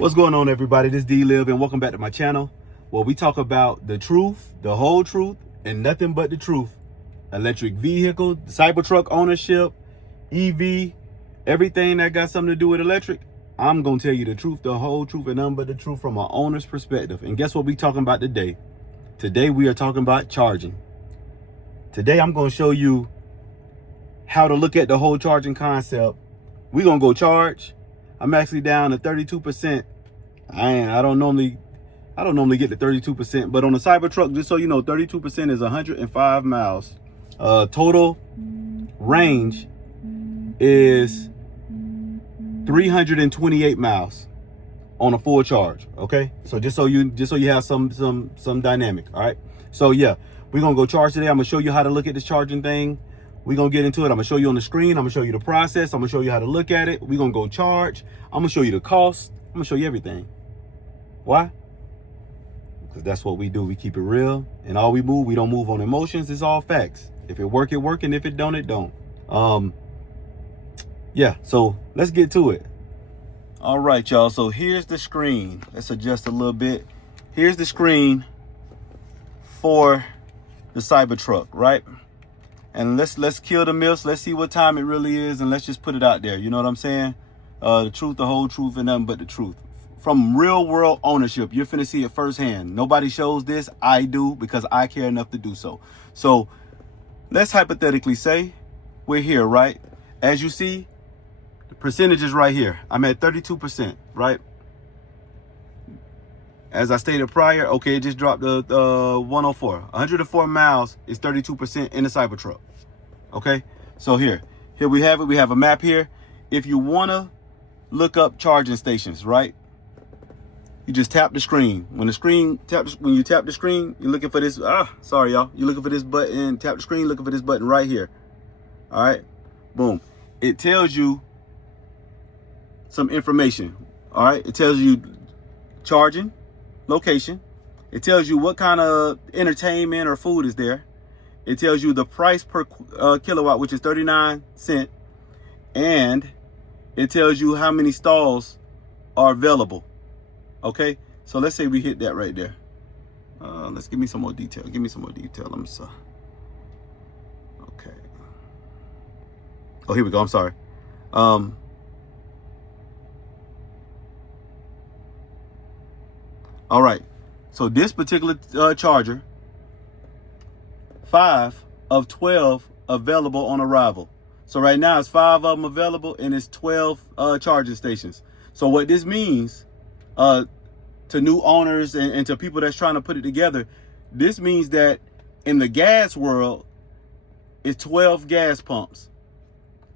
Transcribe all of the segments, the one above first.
What's going on, everybody? This is D-Liv, and welcome back to my channel, where we talk about the truth, the whole truth, and nothing but the truth. Electric vehicle, Cybertruck ownership, EV, everything that got something to do with electric. I'm going to tell you the truth, the whole truth, and nothing but the truth from an owner's perspective. And guess what we talking about today? Today we are talking about charging. Today I'm going to show you how to look at the whole charging concept. We're going to go charge. I'm actually down to 32%. I don't normally get to 32%, but on the Cybertruck, just so you know, 32% is 105 miles. Total range is 328 miles on a full charge. Okay, so just so you have some dynamic. All right, so yeah, we're gonna go charge today. I'm gonna show you how to look at this charging thing. We're gonna get into it. I'm gonna show you on the screen. I'm gonna show you the process. I'm gonna show you how to look at it. We're gonna go charge. I'm gonna show you the cost. I'm gonna show you everything. Why? Because that's what we do. We keep it real, and all we move, we don't move on emotions. It's all facts. If it work, it work, and if it don't, it don't. Yeah, so let's get to it. All right, y'all, so here's the screen. Let's adjust a little bit. Here's the screen for the Cybertruck, right? And let's kill the myths. Let's see what time it really is, and let's just put it out there. You know what I'm saying? The truth, the whole truth, and nothing but the truth. From real world ownership, you're finna see it firsthand. Nobody shows this. I do, because I care enough to do so. So let's hypothetically say we're here, right? As you see, the percentage is right here. I'm at 32%, right? As I stated prior, okay, it just dropped to 104. 104 miles is 32% in the Cybertruck. Okay, so here we have it. We have a map here. If you wanna look up charging stations, right? You just tap the screen. When you tap the screen, you're looking for this. Sorry, y'all. You're looking for this button. Tap the screen. Looking for this button right here. All right, boom. It tells you some information. All right, it tells you charging location. It tells you what kind of entertainment or food is there. It tells you the price per kilowatt, which is 39 cents, and it tells you how many stalls are available. Okay, so let's say we hit that right there. Let's give me some more detail. Give me some more detail. I'm sorry. Okay. Oh, here we go. I'm sorry. All right, so this particular charger, 5 of 12 available on arrival. So right now it's 5 of them available, and it's 12 charging stations. So what this means to new owners and to people that's trying to put it together, this means that in the gas world, it's 12 gas pumps,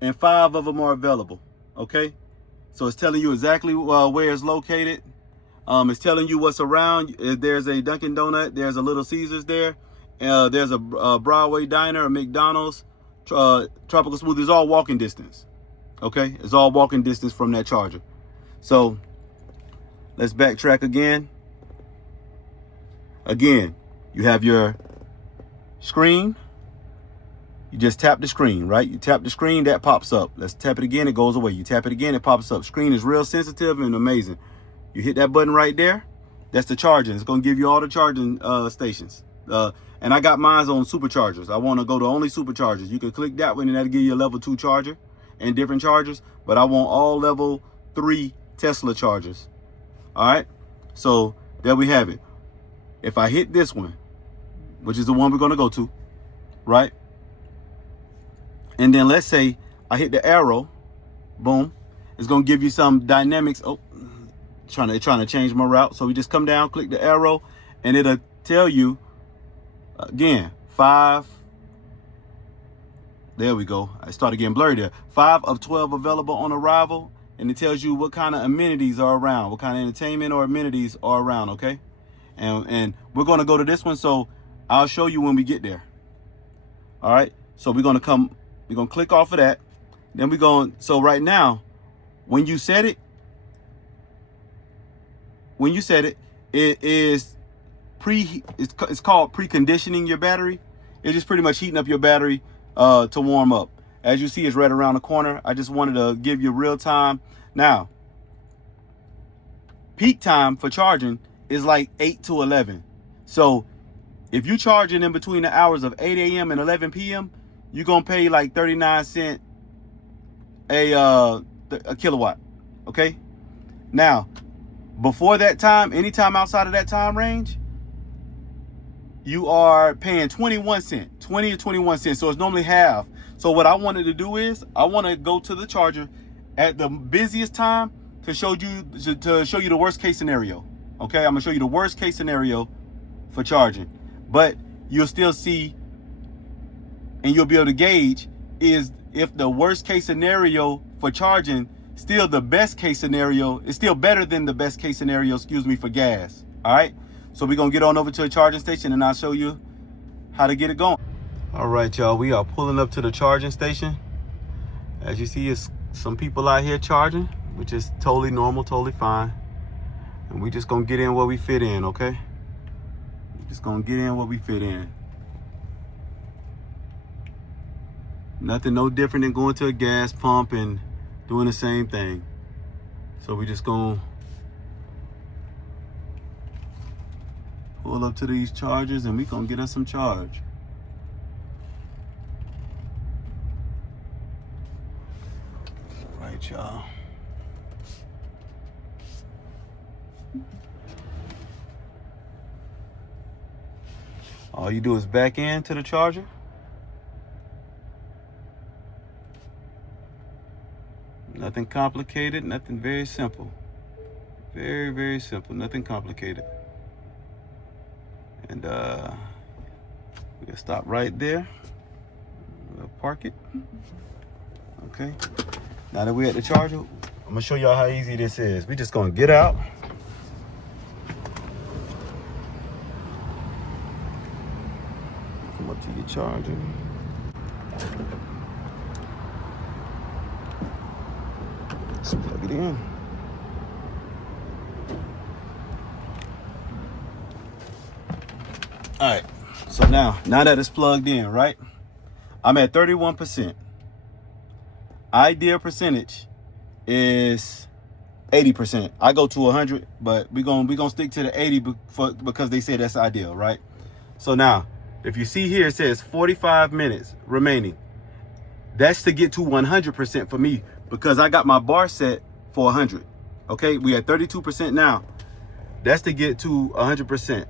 and 5 of them are available. Okay, so it's telling you exactly where it's located. It's telling you what's around. There's a Dunkin' Donut. There's a Little Caesars there. There's a Broadway Diner, a McDonald's, Tropical Smoothie. It's all walking distance. Okay, it's all walking distance from that charger. So let's backtrack again. Again, you have your screen. You just tap the screen, right? You tap the screen, that pops up. Let's tap it again, it goes away. You tap it again, it pops up. Screen is real sensitive and amazing. You hit that button right there. That's the charging. It's going to give you all the charging stations. And I got mine on superchargers. I want to go to only superchargers. You can click that one and that'll give you a level 2 charger and different chargers. But I want all level 3 Tesla chargers. All right. So there we have it. If I hit this one, which is the one we're going to go to, right? And then let's say I hit the arrow. Boom. It's going to give you some dynamics. Oh, trying to change my route. So we just come down, click the arrow, and it'll tell you again 5. There we go. I started getting blurry there. 5 of 12 available on arrival, and it tells you what kind of amenities are around, what kind of entertainment or amenities are around. Okay, and we're going to go to this one, so I'll show you when we get there. All right, so we're going to click off of that. Then we're going, so right now, when you set it, it is it's called preconditioning your battery. It's just pretty much heating up your battery to warm up. As you see, it's right around the corner. I just wanted to give you real time. Now, peak time for charging is like 8 to 11. So if you charging in between the hours of 8 a.m. and 11 p.m., you're going to pay like 39 cents a kilowatt. Okay. Now, before that time, anytime outside of that time range, you are paying 21 cents, 20 or 21 cents. So it's normally half. So what I wanted to do is I want to go to the charger at the busiest time to show you the worst case scenario. Okay, I'm gonna show you the worst case scenario for charging, but you'll still see and you'll be able to gauge is if the worst case scenario for charging still the best case scenario is still better than the best case scenario, for gas. All right, so we're gonna get on over to a charging station and I'll show you how to get it going. All right, y'all, we are pulling up to the charging station. As you see, it's some people out here charging, which is totally normal, totally fine. And we just gonna get in where we fit in, okay? Just gonna get in where we fit in. Nothing no different than going to a gas pump and doing the same thing. So we just gonna pull up to these chargers and we gonna get us some charge. Right, y'all. All you do is back into the charger. Nothing complicated, nothing, very simple. Very, very simple, nothing complicated. And we'll stop right there. We'll park it. Okay. Now that we're at the charger, I'm gonna show y'all how easy this is. We just gonna get out. Come up to your charger. Just plug it in. All right, so now that it's plugged in, right? I'm at 31%. Ideal percentage is 80%. I go to 100, but we gonna stick to the 80 because they say that's ideal, right? So now, if you see here, it says 45 minutes remaining. That's to get to 100% for me because I got my bar set for 100. Okay, we at 32% now. That's to get to 100%.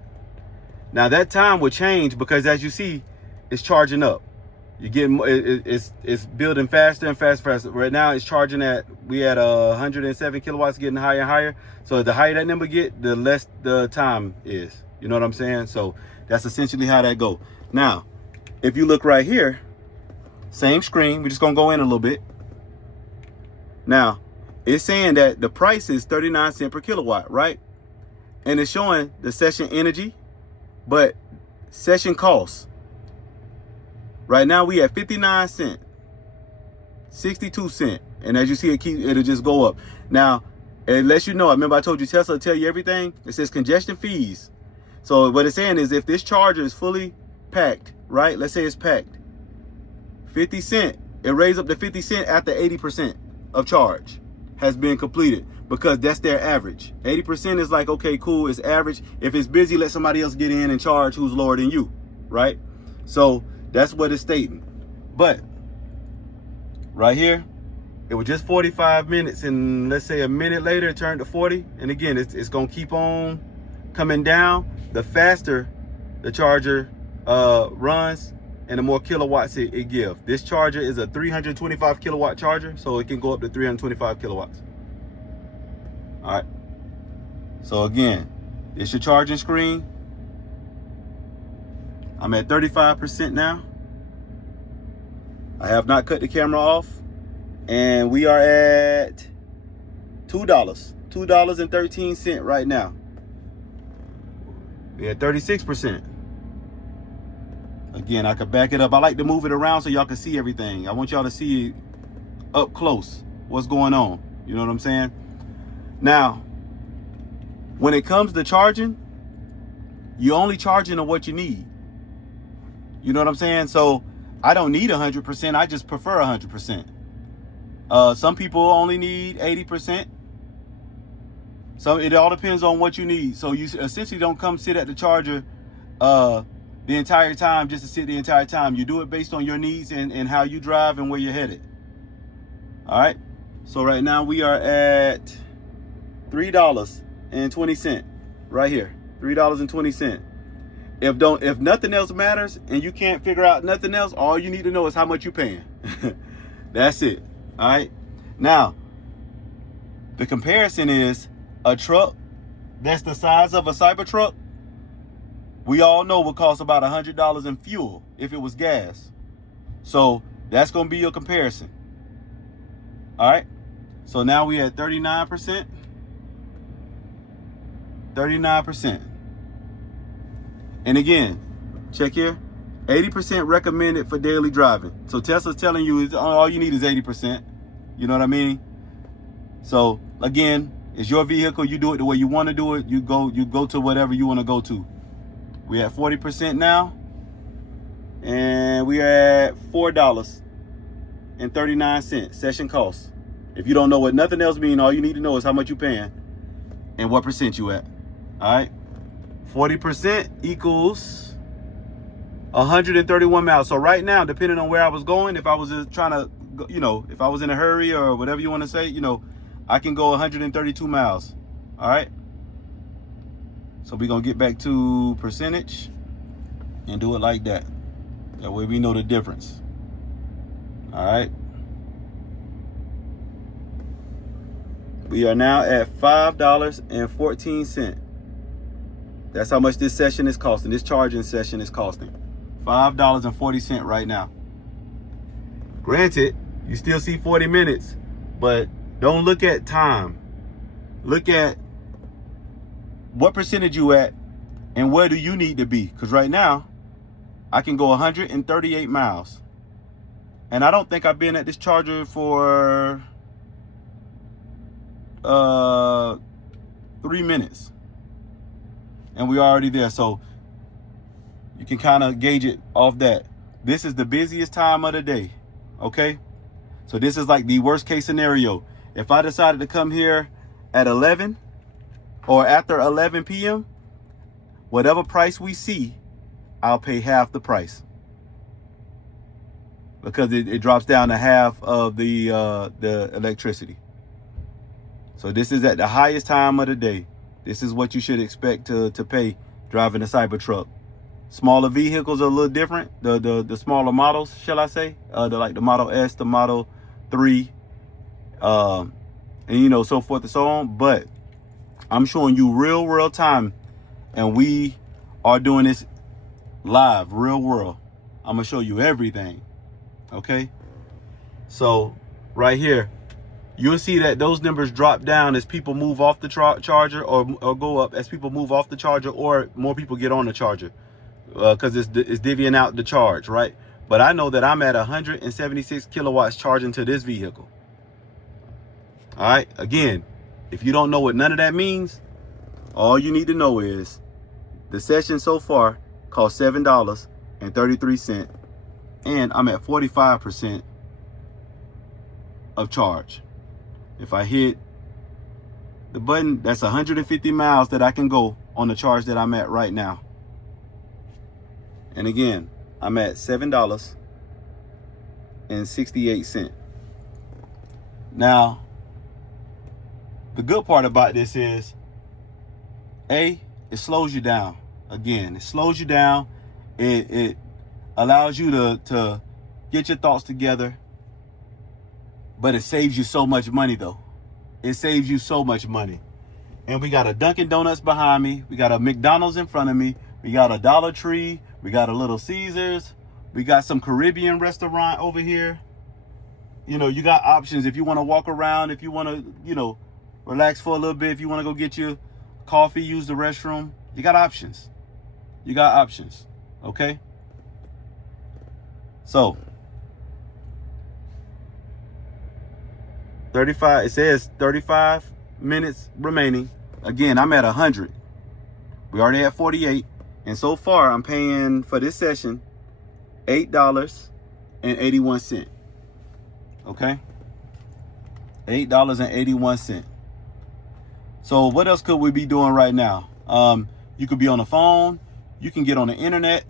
Now that time will change because as you see, it's charging up. You get it's building faster and faster. Right now it's charging we at 107 kilowatts, getting higher and higher. So the higher that number get, the less the time is. You know what I'm saying? So that's essentially how that go. Now, if you look right here, same screen. We're just gonna go in a little bit. Now, it's saying that the price is 39 cents per kilowatt, right? And it's showing the session energy, but session costs. Right now we at 59 cents, 62 cents. And as you see, it'll just go up. Now, it lets you know, remember I told you Tesla will tell you everything. It says congestion fees. So what it's saying is if this charger is fully packed, right? Let's say it's packed, 50 cents. It raised up to 50 cents after 80% of charge has been completed because that's their average. 80% is like, okay, cool, it's average. If it's busy, let somebody else get in and charge who's lower than you, right? So that's what it's stating. But right here, it was just 45 minutes and let's say a minute later it turned to 40. And again, it's gonna keep on coming down. The faster the charger runs and the more kilowatts it gives. This charger is a 325 kilowatt charger, so it can go up to 325 kilowatts. All right. So again, it's your charging screen. I'm at 35% now. I have not cut the camera off. And we are at $2.13 right now. We're at 36%. Again, I could back it up. I like to move it around so y'all can see everything. I want y'all to see up close what's going on. You know what I'm saying? Now, when it comes to charging, you're only charging on what you need. You know what I'm saying? So I don't need 100%. I just prefer 100%. Some people only need 80%. So it all depends on what you need. So you essentially don't come sit at the charger the entire time just to sit the entire time. You do it based on your needs and how you drive and where you're headed. All right. So right now we are at $3.20 right here. $3.20. If nothing else matters and you can't figure out nothing else, all you need to know is how much you're paying. That's it. All right. Now, the comparison is a truck that's the size of a Cybertruck. We all know would cost about $100 in fuel if it was gas. So that's going to be your comparison. All right. So now we at 39%. 39%. And again, check here. 80% recommended for daily driving. So Tesla's telling you all you need is 80%. You know what I mean? So again, it's your vehicle. You do it the way you want to do it. You go to whatever you want to go to. We're at 40% now. And we are at $4.39 session cost. If you don't know what nothing else means, all you need to know is how much you're paying and what percent you at. All right. 40% equals 131 miles. So right now, depending on where I was going, if I was just trying to, if I was in a hurry or whatever you want to say, I can go 132 miles. All right. So we're going to get back to percentage and do it like that. That way we know the difference. All right. We are now at $5.14. That's how much this session is costing. This charging session is costing $5.40 right now. Granted, you still see 40 minutes, but don't look at time. Look at what percentage you at and where do you need to be. Because right now, I can go 138 miles. And I don't think I've been at this charger for 3 minutes. And we're already there. So you can kind of gauge it off that. This is the busiest time of the day. Okay. So this is like the worst case scenario. If I decided to come here at 11 or after 11 p.m., whatever price we see, I'll pay half the price. Because it drops down to half of the electricity. So this is at the highest time of the day. This is what you should expect to pay driving a Cybertruck. Smaller vehicles are a little different. The smaller models, shall I say? Like the Model S, the Model 3, and so forth and so on. But I'm showing you real world time, and we are doing this live, real world. I'm gonna show you everything. Okay. So right here, you'll see that those numbers drop down as people move off the charger or go up as people move off the charger or more people get on the charger because it's divvying out the charge, right? But I know that I'm at 176 kilowatts charging to this vehicle. All right. Again, if you don't know what none of that means, all you need to know is the session so far cost $7.33 and I'm at 45% of charge. If I hit the button, that's 150 miles that I can go on the charge that I'm at right now. And again, I'm at $7.68. Now, the good part about this is, it slows you down. Again, it slows you down. It allows you to get your thoughts together. But it saves you so much money, though. It saves you so much money. And we got a Dunkin' Donuts behind me. We got a McDonald's in front of me. We got a Dollar Tree. We got a Little Caesars. We got some Caribbean restaurant over here. You got options if you want to walk around, if you want to, relax for a little bit, if you want to go get your coffee, use the restroom. You got options. You got options. Okay? So 35, it says 35 minutes remaining. Again, I'm at 100. We already at 48. And so far, I'm paying for this session $8.81. Okay? $8.81. So what else could we be doing right now? You could be on the phone. You can get on the internet.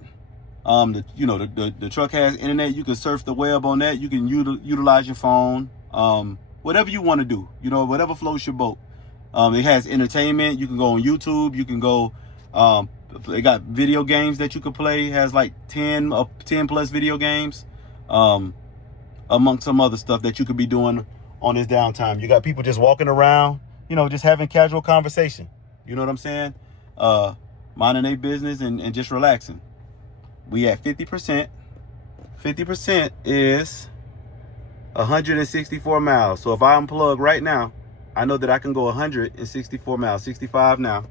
The truck has internet. You can surf the web on that. You can utilize your phone. Whatever you want to do. Whatever floats your boat. It has entertainment. You can go on YouTube. You can go. They got video games that you could play. It has like 10 plus video games. Among some other stuff that you could be doing on this downtime. You got people just walking around, just having casual conversation. You know what I'm saying? Minding their business and just relaxing. We at 50%. 50% is 164 miles. So if I unplug right now, I know that I can go 164 miles, 65 now.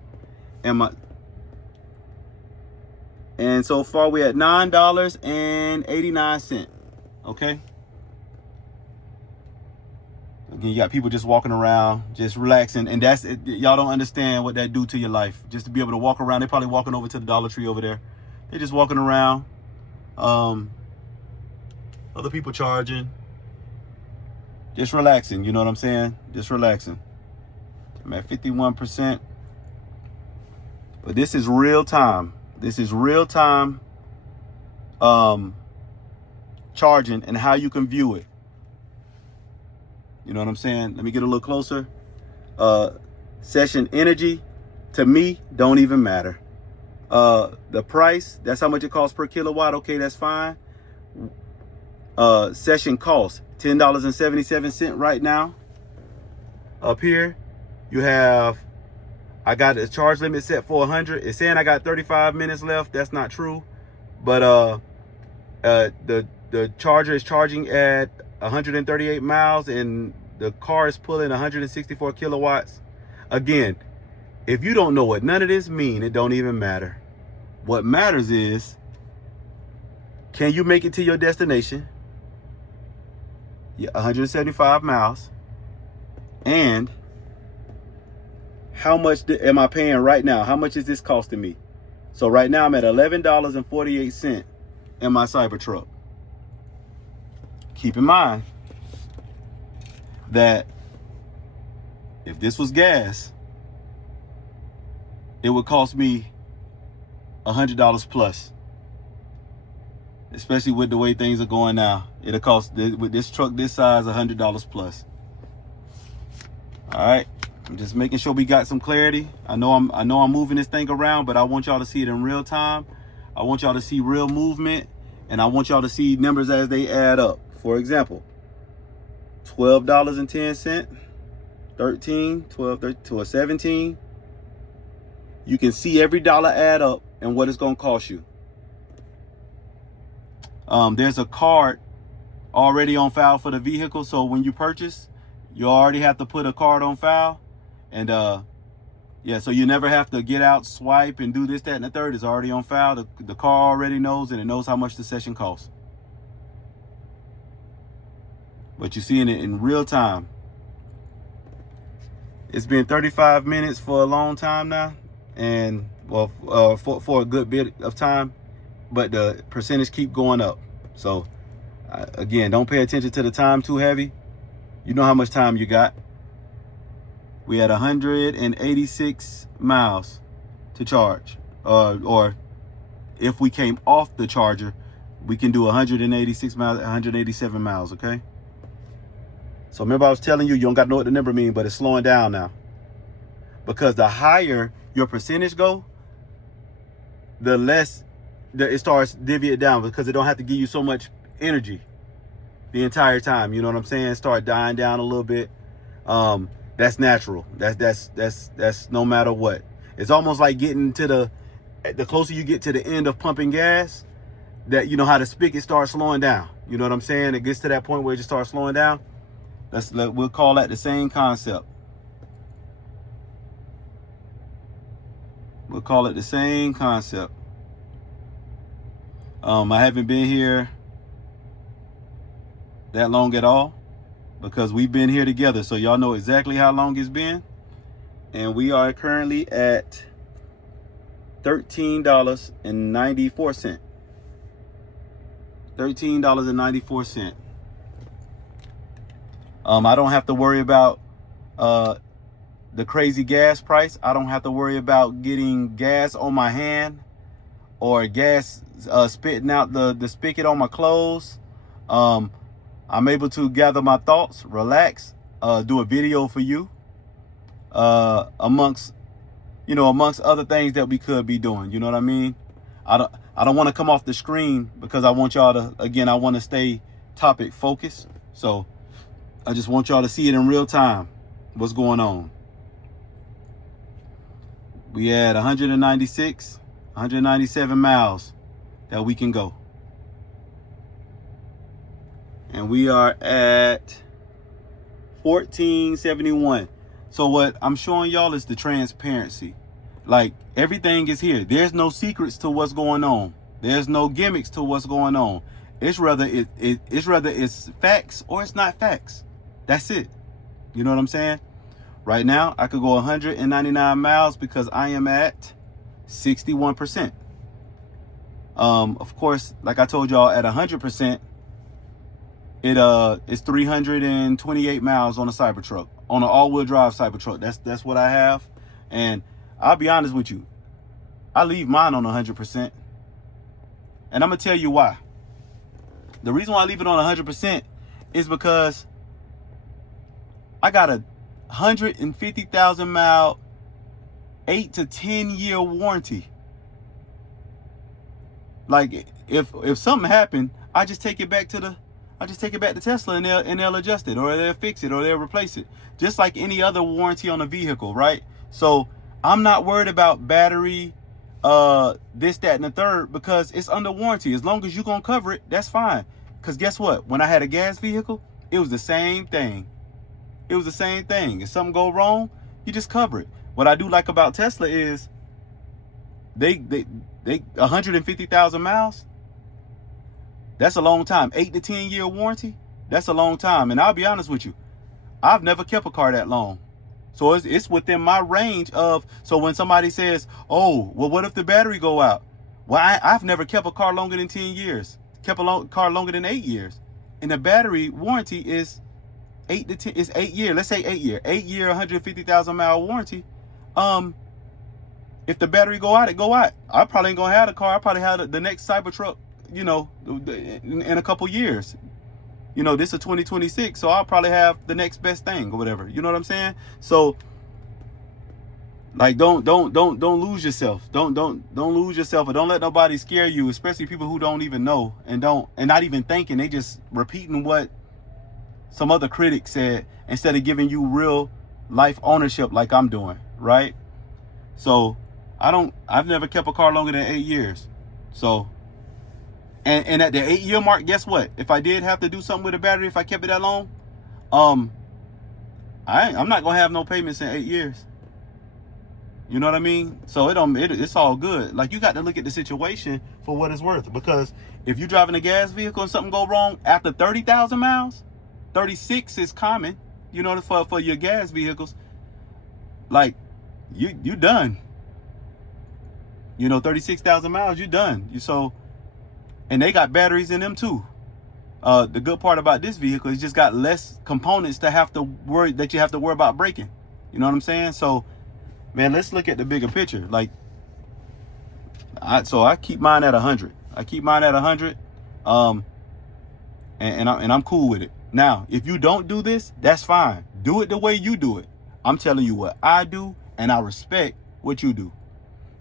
And so far we at $9.89. Okay. Again, you got people just walking around, just relaxing, and that's it. Y'all don't understand what that do to your life. Just to be able to walk around, they're probably walking over to the Dollar Tree over there. They're just walking around. Other people charging, just relaxing. You know what I'm saying? Just relaxing. I'm at 51%, but this is real time. This is real time charging and how you can view it. You know what I'm saying? Let me get a little closer. Session energy, to me, don't even matter. The price, that's how much it costs per kilowatt. Okay, that's fine. Session cost, $10.77 right now. Up here, you have, I got a charge limit set for 100. It's saying I got 35 minutes left. That's not true. But the charger is charging at 138 miles and the car is pulling 164 kilowatts. Again, if you don't know what none of this mean, it don't even matter. What matters is, can you make it to your destination? Yeah, 175 miles. And how much am I paying right now? How much is this costing me? So right now I'm at $11.48 in my Cybertruck. Keep in mind that if this was gas, it would cost me $100 plus. Especially with the way things are going now. It'll cost, with this truck this size, $100 plus. All right, I'm just making sure we got some clarity. I know I'm moving this thing around, but I want y'all to see it in real time. I want y'all to see real movement, and I want y'all to see numbers as they add up. For example, $12.10, 13, 12, 13 to a 17. You can see every dollar add up and what it's gonna cost you. There's a card already on file for the vehicle, so when you purchase, you already have to put a card on file, and yeah, so you never have to get out, swipe, and do this, that, and the third. It's already on file. The car already knows, and it knows how much the session costs. But you're seeing it in real time. It's been 35 minutes for a long time now, and well, for a good bit of time, but the percentage keep going up. So again, don't pay attention to the time too heavy. You know how much time you got. We had 186 miles to charge, or if we came off the charger, we can do 186 miles, 187 miles. Okay. So remember I was telling you, you don't got to know what the number means, but it's slowing down now. Because the higher your percentage go, the less it starts divvy it down, because it don't have to give you so much energy the entire time. You know what I'm saying? Start dying down a little bit. That's natural. That's no matter what. It's almost like getting to the closer you get to the end of pumping gas, that you know how the spigot starts slowing down. You know what I'm saying? It gets to that point where it just starts slowing down. We'll call that the same concept. We'll call it the same concept. I haven't been here that long at all, because we've been here together, so y'all know exactly how long it's been. And we are currently at $13.94. $13.94. I don't have to worry about the crazy gas price. I don't have to worry about getting gas on my hand or gas spitting out the spigot on my clothes. I'm able to gather my thoughts, relax, do a video for you, amongst other things that we could be doing. You know what I mean? I don't want to come off the screen because I want y'all to, again, I want to stay topic focused. So I just want y'all to see it in real time, what's going on. We had 197 miles that we can go. And we are at 1471. So what I'm showing y'all is the transparency. Like, everything is here. There's no secrets to what's going on. There's no gimmicks to what's going on. It's rather it's facts or it's not facts. That's it. You know what I'm saying? Right now, I could go 199 miles because I am at 61%. Of course, like I told y'all, at 100%, it's 328 miles on a Cybertruck, on an all-wheel drive Cybertruck. That's what I have. And I'll be honest with you, I leave mine on 100%. And I'm gonna tell you why. The reason why I leave it on 100% is because I got a 150,000 mile, 8 to 10 year warranty. Like, if something happened, I just take it back to Tesla and they'll adjust it, or they'll fix it, or they'll replace it, just like any other warranty on a vehicle, right? So I'm not worried about battery, this, that, and the third, because it's under warranty. As long as you're gonna cover it, that's fine. Because guess what? When I had a gas vehicle, it was the same thing. It was the same thing. If something go wrong, you just cover it. What I do like about Tesla is they 150,000 miles. That's a long time. 8 to 10 year warranty. That's a long time. And I'll be honest with you, I've never kept a car that long. So it's within my range of, so when somebody says, oh, well, what if the battery go out? Well, I've never kept a car longer than 10 years. Kept a car longer than 8 years. And the battery warranty is 8 to 10, it's 8 years. Let's say 8 year, 150,000 mile warranty. If the battery go out, it go out. I probably ain't gonna have the car. I probably have the next Cybertruck, in a couple years. This is 2026, so I'll probably have the next best thing or whatever. You know what I'm saying? So, like, don't lose yourself. Don't lose yourself, or don't let nobody scare you, especially people who don't even know and not even thinking. They just repeating what some other critic said instead of giving you real life ownership like I'm doing, right? So I've never kept a car longer than 8 years. So, and at the 8 year mark, guess what? If I did have to do something with the battery, if I kept it that long, I'm not gonna have no payments in 8 years. You know what I mean? So it's all good. Like, you got to look at the situation for what it's worth, because if you're driving a gas vehicle and something go wrong after 30,000 miles, 36 is common, for your gas vehicles. Like, you done. 36,000 miles, you done. And they got batteries in them too. The good part about this vehicle is just got less components that you have to worry about breaking. You know what I'm saying? So, man, let's look at the bigger picture. Like, I keep mine at 100. I keep mine at 100. And I'm cool with it. Now, if you don't do this, that's fine. Do it the way you do it. I'm telling you what I do, and I respect what you do.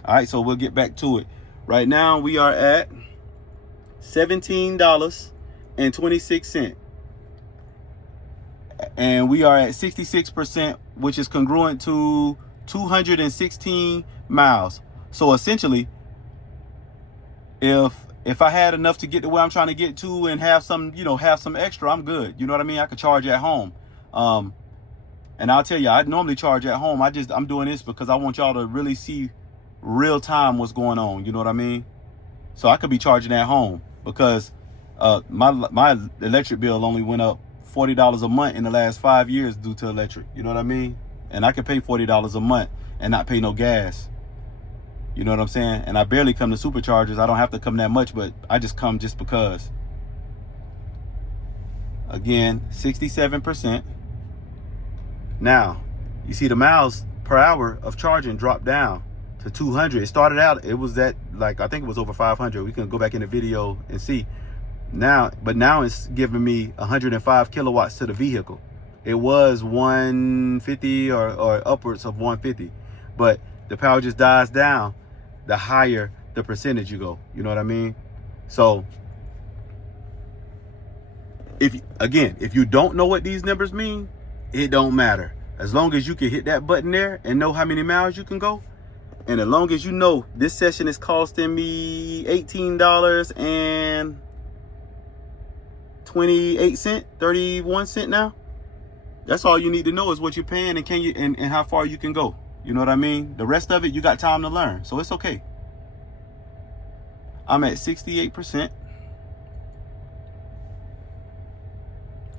All right, so we'll get back to it. Right now, we are at $17.26. And we are at 66%, which is congruent to 216 miles. So essentially, if I had enough to get to where I'm trying to get to and have some extra, I'm good. You know what I mean? I could charge at home. And I'll tell you, I normally charge at home. I'm doing this because I want y'all to really see real time what's going on. You know what I mean? So I could be charging at home because my electric bill only went up $40 a month in the last 5 years due to electric. You know what I mean? And I could pay $40 a month and not pay no gas. You know what I'm saying? And I barely come to superchargers. I don't have to come that much, but I just come just because. Again, 67%. Now, you see the miles per hour of charging dropped down to 200. It started out, it was at like, I think it was over 500. We can go back in the video and see now, but now it's giving me 105 kilowatts to the vehicle. It was 150 or upwards of 150, but the power just dies down the higher the percentage you go. You know what I mean? So if you don't know what these numbers mean, it don't matter. As long as you can hit that button there and know how many miles you can go, and as long as you know this session is costing me $18.28, 31 cents now. That's all you need to know is what you're paying and and how far you can go. You know what I mean? The rest of it, you got time to learn. So it's okay. I'm at 68%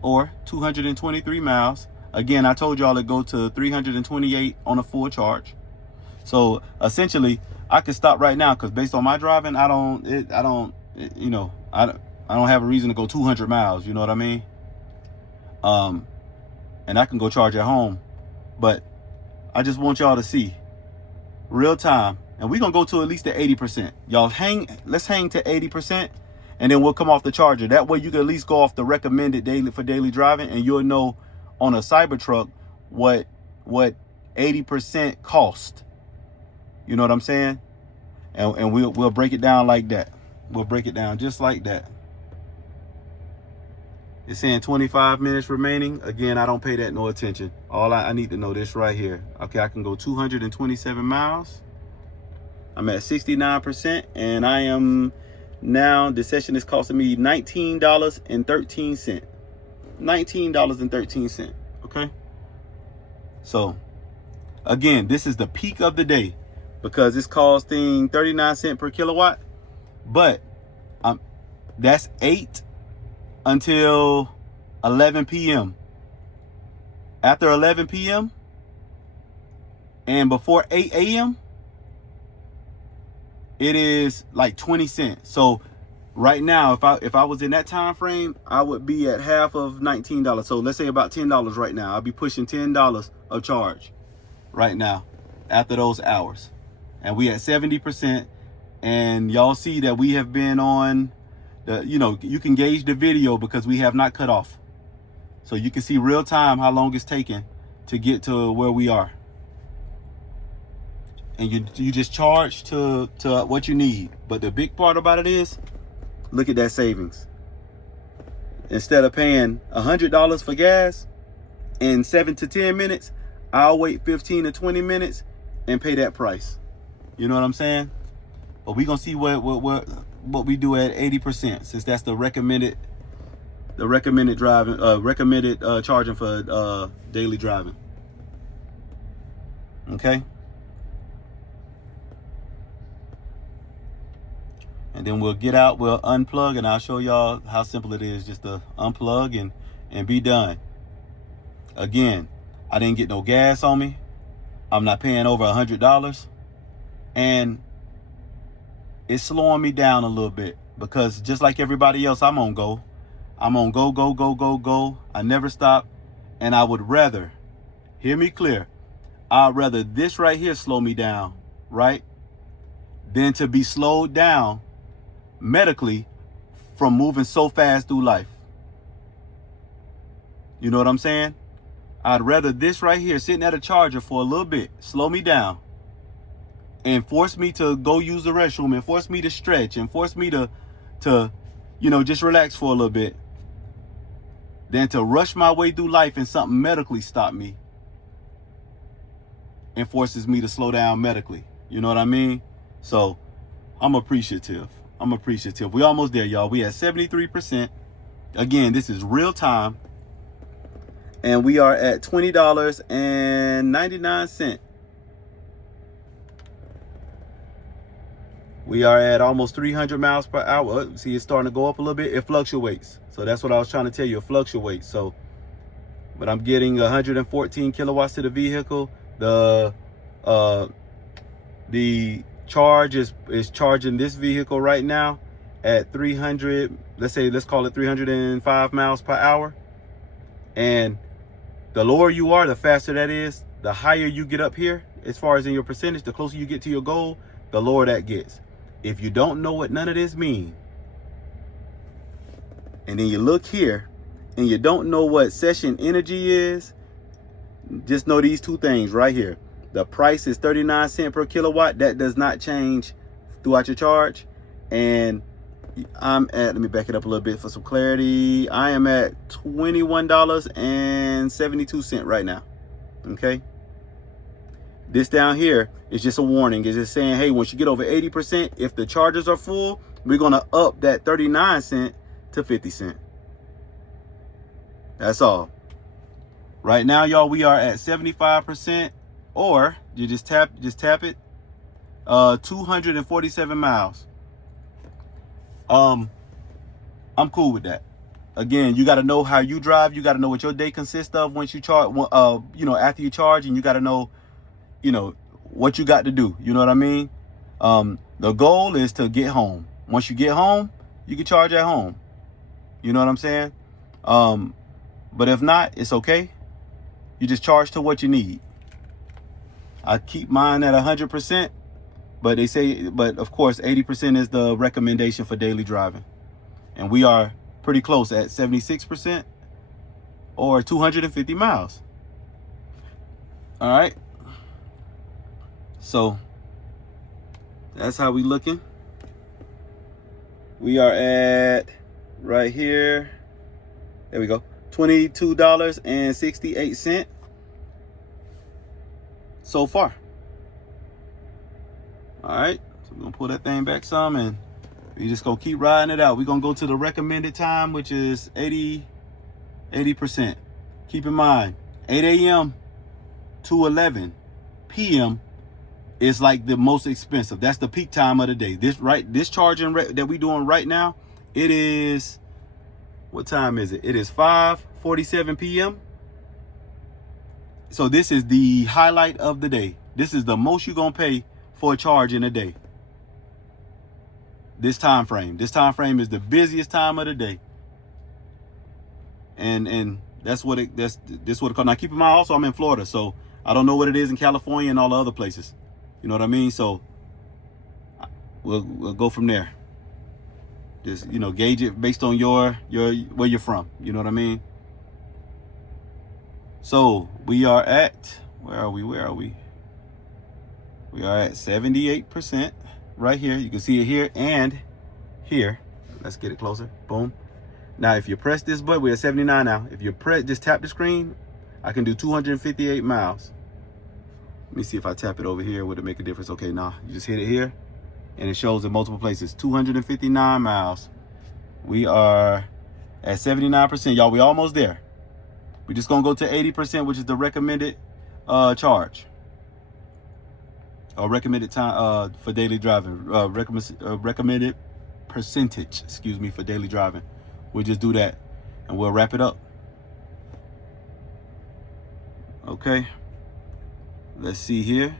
or 223 miles. Again, I told y'all to go to 328 on a full charge. So essentially, I could stop right now because based on my driving, I don't have a reason to go 200 miles. You know what I mean? And I can go charge at home, but I just want y'all to see real time, and we're gonna go to at least the 80%. Y'all let's hang to 80%, and then we'll come off the charger. That way you can at least go off the recommended daily driving, and you'll know on a Cybertruck what 80% cost. You know what I'm saying? And we'll break it down like that. We'll break it down just like that. It's saying 25 minutes remaining. Again, I don't pay that no attention. All I need to know this right here. Okay, I can go 227 miles. I'm at 69%, and I am now, the session is costing me $19.13. $19.13, okay? So, again, this is the peak of the day because it's costing 39 cents per kilowatt, but that's 8 until 11 p.m. After 11 p.m. and before 8 a.m., it is like 20 cents. So right now, if I was in that time frame, I would be at half of $19. So let's say about $10 right now. I'll be pushing $10 of charge right now after those hours. And we at 70%. And y'all see that we have been on you can gauge the video because we have not cut off. So you can see real time how long it's taken to get to where we are. And you just charge to what you need. But the big part about it is, look at that savings. Instead of paying $100 for gas in 7 to 10 minutes, I'll wait 15 to 20 minutes and pay that price. You know what I'm saying? But we're gonna see what we do at 80%, since that's the recommended driving, charging for daily driving. Okay. And then we'll get out, we'll unplug, and I'll show y'all how simple it is just to unplug and be done. Again, I didn't get no gas on me. I'm not paying over $100. And it's slowing me down a little bit because just like everybody else, I'm on go. I'm on go, go, go, go, go. I never stop. And I would rather, hear me clear, I'd rather this right here slow me down, right? Than to be slowed down medically from moving so fast through life. You know what I'm saying? I'd rather this right here, sitting at a charger for a little bit, slow me down and force me to go use the restroom and force me to stretch and force me to just relax for a little bit, than to rush my way through life and something medically stop me and forces me to slow down medically. You know what I mean? So I'm appreciative. We almost there, y'all. We at 73%. Again, this is real time. And we are at $20.99. We are at almost 300 miles per hour. See, it's starting to go up a little bit. It fluctuates. So that's what I was trying to tell you. It fluctuates. So, but I'm getting 114 kilowatts to the vehicle. The charge is charging this vehicle right now at 300. Let's call it 305 miles per hour. And the lower you are, the faster that is. the higher you get up here, as far as in your percentage, the closer you get to your goal, the lower that gets. If you don't know what none of this means, and then you look here and you don't know what session energy is, just know these two things right here. The price is 39 cents per kilowatt. That does not change throughout your charge. And I'm at, let me back it up a little bit for some clarity. I am at $21.72 right now. Okay. This down here is just a warning. It's just saying, hey, once you get over 80%, if the chargers are full, we're going to up that 39 cent to 50 cent. That's all. Right now, y'all, we are at 75%, or you just tap it. 247 miles. I'm cool with that. Again, you got to know how you drive. You got to know what your day consists of once you charge, after you charge, and you got to know, what you got to do. You know what I mean? The goal is to get home. Once you get home, you can charge at home. You know what I'm saying? But if not, it's okay. You just charge to what you need. I keep mine at 100%, but they say, but of course, 80% is the recommendation for daily driving. And we are pretty close at 76% or 250 miles. All right. So that's how we looking. We are at right here. There we go. $22.68 so far. All right. So we're going to pull that thing back some and we just going to keep riding it out. We're going to go to the recommended time, which is 80%. Keep in mind, 8 a.m. to 11 p.m. is like the most expensive. That's the peak time of the day. This charging that we doing right now, it is, what time is it? It is 5:47 p.m. So this is the highlight of the day. This is the most you're going to pay for a charge in a day. This time frame is the busiest time of the day. And that's what it called. Now keep in mind also I'm in Florida, so I don't know what it is in California and all the other places. You know what I mean? So we'll go from there. Just, gauge it based on your where you're from. You know what I mean? So we are at, where are we? We are at 78% right here. You can see it here and here. Let's get it closer. Boom. Now, if you press this button, we're at 79 now. If you just tap the screen, I can do 258 miles. Let me see if I tap it over here, would it make a difference? Okay, nah, you just hit it here and it shows in multiple places. 259 miles. We are at 79%, y'all. We almost there. We're just gonna go to 80%, which is the recommended charge. Or recommended time for daily driving. Recommended percentage, for daily driving. We'll just do that and we'll wrap it up. Okay. Let's see here.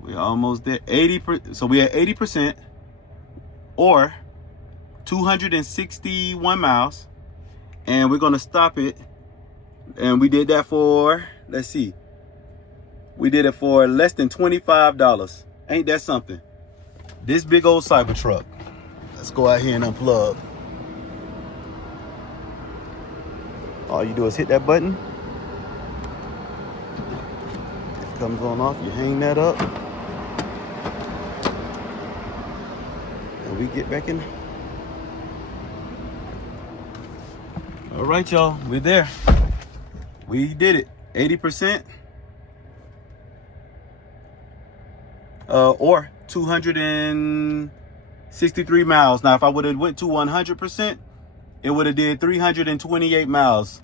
We're almost there. 80%. So we're at 80% or 261 miles. And we're gonna stop it. And we did that for, let's see. We did it for less than $25. Ain't that something? This big old Cybertruck. Let's go out here and unplug. All you do is hit that button. It comes on off. You hang that up. And we get back in. All right, y'all. We're there. We did it. 80%. Or 263 miles. Now, if I would have went to 100%, it would have did 328 miles.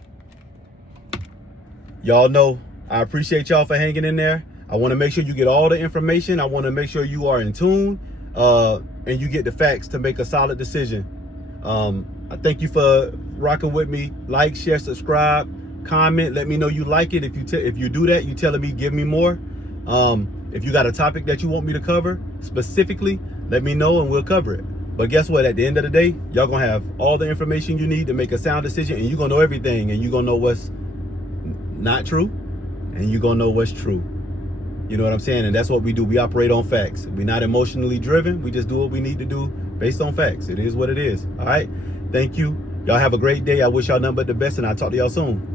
Y'all know I appreciate y'all for hanging in there. I want to make sure you get all the information. I want to make sure you are in tune and you get the facts to make a solid decision. I thank you for rocking with me. Like, share, subscribe, comment. Let me know you like it. If you do that, you telling me give me more. If you got a topic that you want me to cover specifically, let me know and we'll cover it. But guess what? At the end of the day, y'all gonna have all the information you need to make a sound decision, and you're gonna know everything, and you're gonna know what's not true and you're gonna know what's true. You know what I'm saying? And that's what we do. We operate on facts. We're not emotionally driven. We just do what we need to do based on facts. It is what it is. All right. Thank you. Y'all have a great day. I wish y'all nothing but the best, and I'll talk to y'all soon.